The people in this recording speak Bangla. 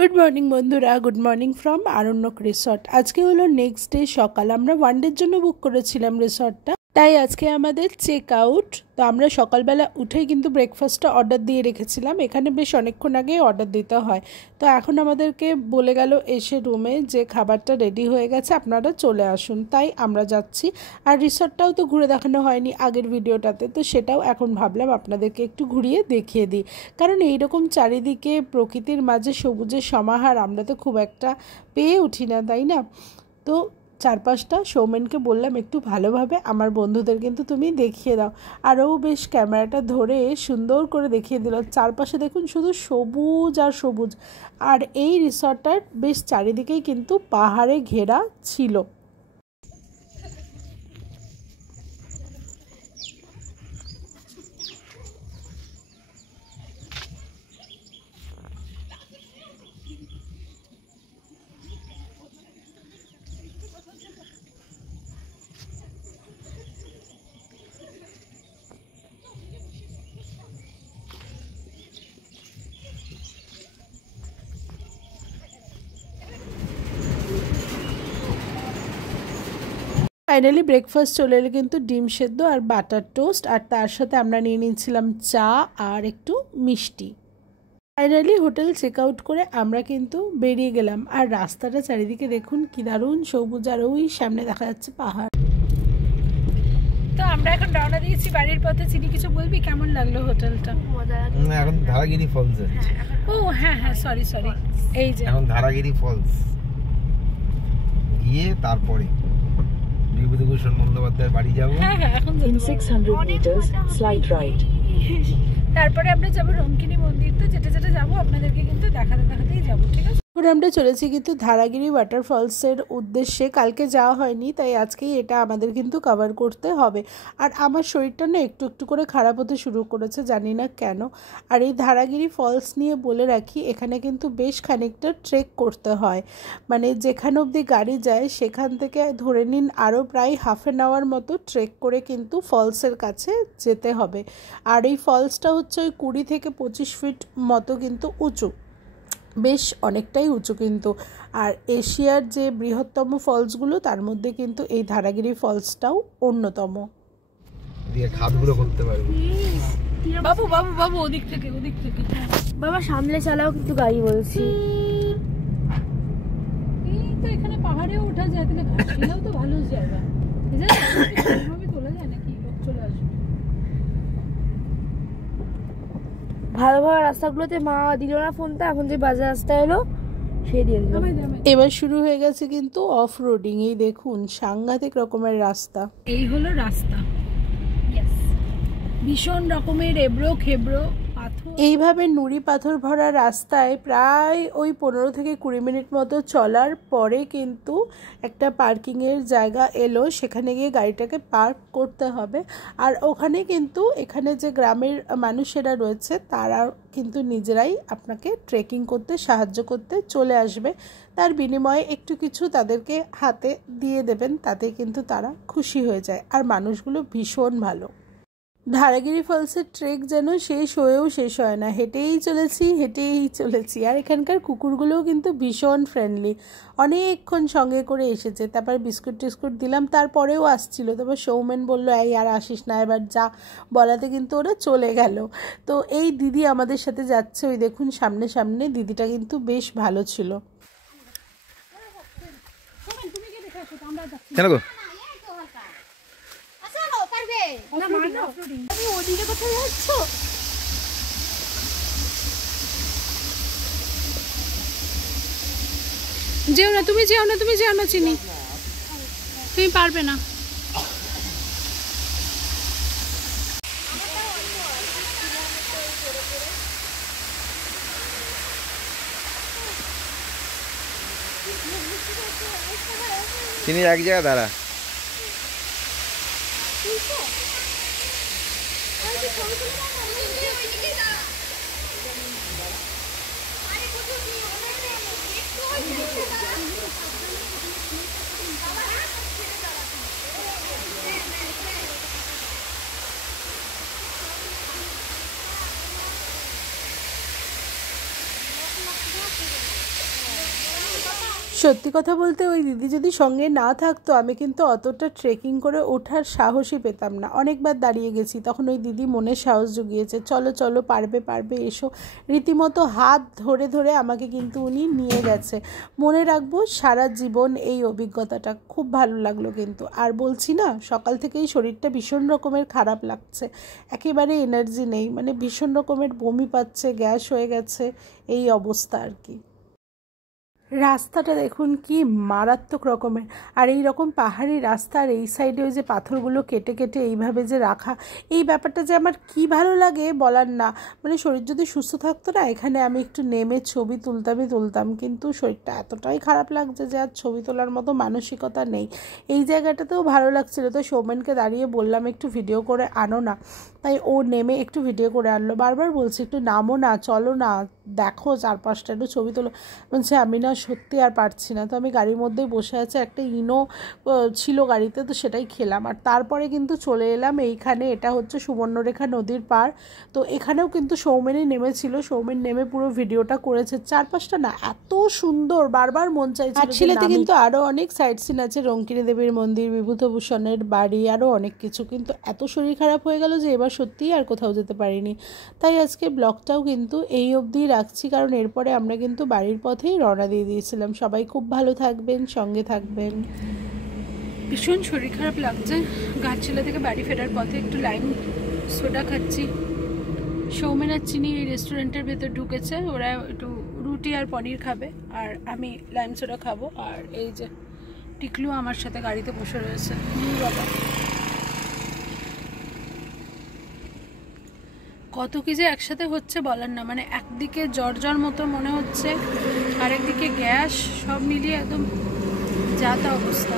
গুড মর্নিং বন্ধুরা, good morning from Aranyak resort. আজকে হলো নেক্সট ডে সকাল। আমরা ওয়ান ডের জন্য বুক করেছিলাম রিসর্টটা, তাই আজকে আমাদের চেক আউট। তো আমরা সকালবেলা উঠেই কিন্তু ব্রেকফাস্টটা অর্ডার দিয়ে রেখেছিলাম। এখানে বেশ অনেকক্ষণ আগেই অর্ডার দিতে হয়। তো এখন আমাদেরকে বলে গেল এসে রুমে যে খাবারটা রেডি হয়ে গেছে, আপনারা চলে আসুন। তাই আমরা যাচ্ছি। আর রিসর্টটাও তো ঘুরে দেখানো হয়নি আগের ভিডিওটাতে, তো সেটাও এখন ভাবলাম আপনাদেরকে একটু ঘুরিয়ে দেখিয়ে দিই। কারণ এইরকম চারিদিকে প্রকৃতির মাঝে সবুজের সমাহার আমরা তো খুব একটা পেয়ে উঠি না, তাই না? তো চারপাশটা সৌমেনকে বললাম একটু ভালোভাবে আমার বন্ধুদের কিন্তু তুমি দেখিয়ে দাও। আরও বেশ ক্যামেরাটা ধরে সুন্দর করে দেখিয়ে দিল। চারপাশে দেখুন শুধু সবুজ আর সবুজ। আর এই রিসর্টটার বেশ চারিদিকেই কিন্তু পাহাড়ে ঘেরা ছিল। ফাইনালি ব্রেকফাস্ট চলে এলো কিন্তু ডিম সেদ্ধ আর বাটার টোস্ট, আর তার সাথে আমরা নিয়ে নিয়েছিলাম চা আর একটু মিষ্টি। ফাইনালি হোটেল চেক আউট করে আমরা কিন্তু বেরিয়ে গেলাম। আর রাস্তাটা চারিদিকে দেখুন কি দারুণ সবুজ, আর ওই সামনে দেখা যাচ্ছে পাহাড়। তো আমরা এখন রওনা দিয়েছি বাড়ির পথে। চিনি কিছু বলবি, কেমন লাগলো হোটেলটা? এখন ধারাগিরি ফলস। ও হ্যাঁ হ্যাঁ, সরি সরি, এই যে এখন ধারাগিরি ফলস গিয়ে তারপরে বিভূতিভূষণ বন্দ্যোপাধ্যায়ের বাড়ি যাবো। হ্যাঁ হ্যাঁ, এখন 600 meters slide right। তারপরে আমরা যাবো রঙ্কিনী মন্দির। তো যেটা যেটা যাবো আপনাদেরকে কিন্তু দেখাতেই যাবো, ঠিক আছে? এখন আমরা চলেছি কিন্তু ধারাগিরি ওয়াটারফলসের উদ্দেশ্যে। কালকে যাওয়া হয়নি, তাই আজকেই এটা আমাদের কিন্তু কভার করতে হবে। আর আমার শরীরটা না একটু একটু করে খারাপ হতে শুরু করেছে, জানি না কেন। আর এই ধারাগিরি ফলস নিয়ে বলে রাখি, এখানে কিন্তু বেশ খানিকটা ট্রেক করতে হয়। মানে যেখানে অবধি গাড়ি যায় সেখান থেকে ধরে নিন আরও প্রায় হাফ অ্যান আওয়ার মতো ট্রেক করে কিন্তু ফলসের কাছে যেতে হবে। আর এই ফলসটা হচ্ছে ওই 20 থেকে 25 ফিট মতো কিন্তু উঁচু, বেশ অনেকটাই উঁচু কিন্তু। আর এশিয়ার যে বৃহত্তম ফলসগুলো তার মধ্যে কিন্তু এই ধারাগিরি ফলসটাও অন্যতম। খাদগুলো করতে পারবো। বাবু বাবু বাবু, ওদিক থেকে বাবা সামনে চালাও কিন্তু গাড়ি বলছি। এই তো এখানে পাহাড়েও ওঠা যায়, তাহলে ঘাসিলাও তো ভালো জায়গা। এইভাবে তোলা যায় নাকি? লোক চলে আসবে। ভালো ভালো রাস্তাগুলোতে মা দিল না ফোনটা, এখন যে বাজার রাস্তা এলো সে দিয়ে দিল। এবার শুরু হয়ে গেছে কিন্তু অফ রোডিং। এই দেখুন সাংঘাতিক রকমের রাস্তা। এই হলো রাস্তা, ভীষণ রকমের এবড়ো খেবড়ো পাথর। এইভাবে নুড়ি পাথর ভরা রাস্তায় প্রায় ওই 15 থেকে 20 মিনিট মতো চলার পরে কিন্তু একটা পার্কিংয়ের জায়গা এলো। সেখানে গিয়ে গাড়িটাকে পার্ক করতে হবে। আর ওখানে কিন্তু এখানে যে গ্রামের মানুষেরা রয়েছে তারা কিন্তু নিজেরাই আপনাকে ট্রেকিং করতে সাহায্য করতে চলে আসবে। তার বিনিময়ে একটু কিছু তাদেরকে হাতে দিয়ে দেবেন, তাতে কিন্তু তারা খুশি হয়ে যায়। আর মানুষগুলো ভীষণ ভালো। ধারাগিরি ফলসের ট্রেক যেন শেষ হয়েও শেষ হয় না, হেঁটেই চলেছি। আর এখানকার কুকুরগুলোও কিন্তু ভীষণ ফ্রেন্ডলি, অনেকক্ষণ সঙ্গে করে এসেছে। তারপর বিস্কুট টিস্কুট দিলাম, তারপরেও আসছিল। তারপর সৌমেন বললো এই আর আসিস না, এবার যা, বলাতে কিন্তু ওরা চলে গেল। তো এই দিদি আমাদের সাথে যাচ্ছে, ওই দেখুন সামনে দিদিটা কিন্তু বেশ ভালো ছিল। কেন গো? ওদিকে কোথায় যাচ্ছ? যেও না তুমি, যেও না চিনি, তুমি পারবে না। চিনি এক জায়গায় দাঁড়া। সত্যি কথা বলতে ওই দিদি যদি সঙ্গে না থাকতো আমি কিন্তু অতটা ট্রেকিং করে ওঠার সাহসই পেতাম না। অনেকবার দাঁড়িয়ে গেছি, তখন ওই দিদি মনে সাহস জুগিয়েছে, চলো চলো পারবে পারবে এসো, রীতিমতো হাত ধরে ধরে আমাকে কিন্তু উনি নিয়ে গেছে। মনে রাখবো সারা জীবন এই অভিজ্ঞতাটা, খুব ভালো লাগলো কিন্তু। আর বলছি না, সকাল থেকেই শরীরটা ভীষণ রকমের খারাপ লাগছে, একেবারে এনার্জি নেই, মানে ভীষণ রকমের বমি পাচ্ছে, গ্যাস হয়ে গেছে, এই অবস্থা আর কি। রাস্তাটা দেখুন কি মারাত্মক রকমের, আর এই রকম পাহাড়ি রাস্তার এই সাইডে ওই যে পাথরগুলো কেটে কেটে এইভাবে যে রাখা, এই ব্যাপারটা যে আমার কি ভালো লাগে বলার না। মানে শরীর যদি সুস্থ থাকতো না, এখানে আমি একটু নেমে ছবি তুলতাম, কিন্তু শরীরটা এতটাই খারাপ লাগছে যে আর ছবি তোলার মতো মানসিকতা নেই। এই জায়গাটাতেও ভালো লাগছিল, তো সৌমেনকে দাঁড়িয়ে বললাম একটু ভিডিও করে আনো না, তাই ও নেমে একটু ভিডিও করে আনলো। বারবার বলছি একটু নামো না, চলো না, দেখো চারপাশটা, একটু ছবি তোলো। বলছে আমি না সত্যি আর পারছি না। তো আমি গাড়ির মধ্যেই বসে আছে, একটা ইনো ছিল গাড়িতে, তো সেটাই খেলাম। আর তারপরে কিন্তু চলে এলাম এইখানে, এটা হচ্ছে সুবর্ণরেখা নদীর পাড়। তো এখানেও কিন্তু সৌমেনই নেমেছিল, সৌমেন নেমে পুরো ভিডিওটা করেছে। চারপাশটা না এত সুন্দর, বারবার মন চাইছিল। ছিলেতে কিন্তু আরও অনেক সাইট সিন আছে, রঙ্কিনী দেবীর মন্দির, বিভূতিভূষণের বাড়ি, আরও অনেক কিছু। কিন্তু এত শরীর খারাপ হয়ে গেল যে এবার সত্যিই আর কোথাও যেতে পারিনি। তাই আজকে ব্লগটাও কিন্তু এই অবধি রাখছি, কারণ এরপরে আমরা কিন্তু বাড়ির পথেই রওনা দিয়ে দিয়েছিলাম। সবাই খুব ভালো থাকবেন, সঙ্গে থাকবেন। ভীষণ শরীর খারাপ লাগছে। ঘাটশিলা থেকে বাড়ি ফেরার পথে একটু লাইম সোডা খাচ্ছি। সৌমেন আর চিনি এই রেস্টুরেন্টের ভেতর ঢুকেছে, ওরা একটু রুটি আর পনির খাবে, আর আমি লাইম সোডা খাবো। আর এই যে টিকলু আমার সাথে গাড়িতে বসে রয়েছে। বাবা, কত কি যে একসাথে হচ্ছে বলার না। মানে একদিকে জ্বর মতো মনে হচ্ছে, আর একদিকে গ্যাস, সব মিলিয়ে একদম যা তা অবস্থা।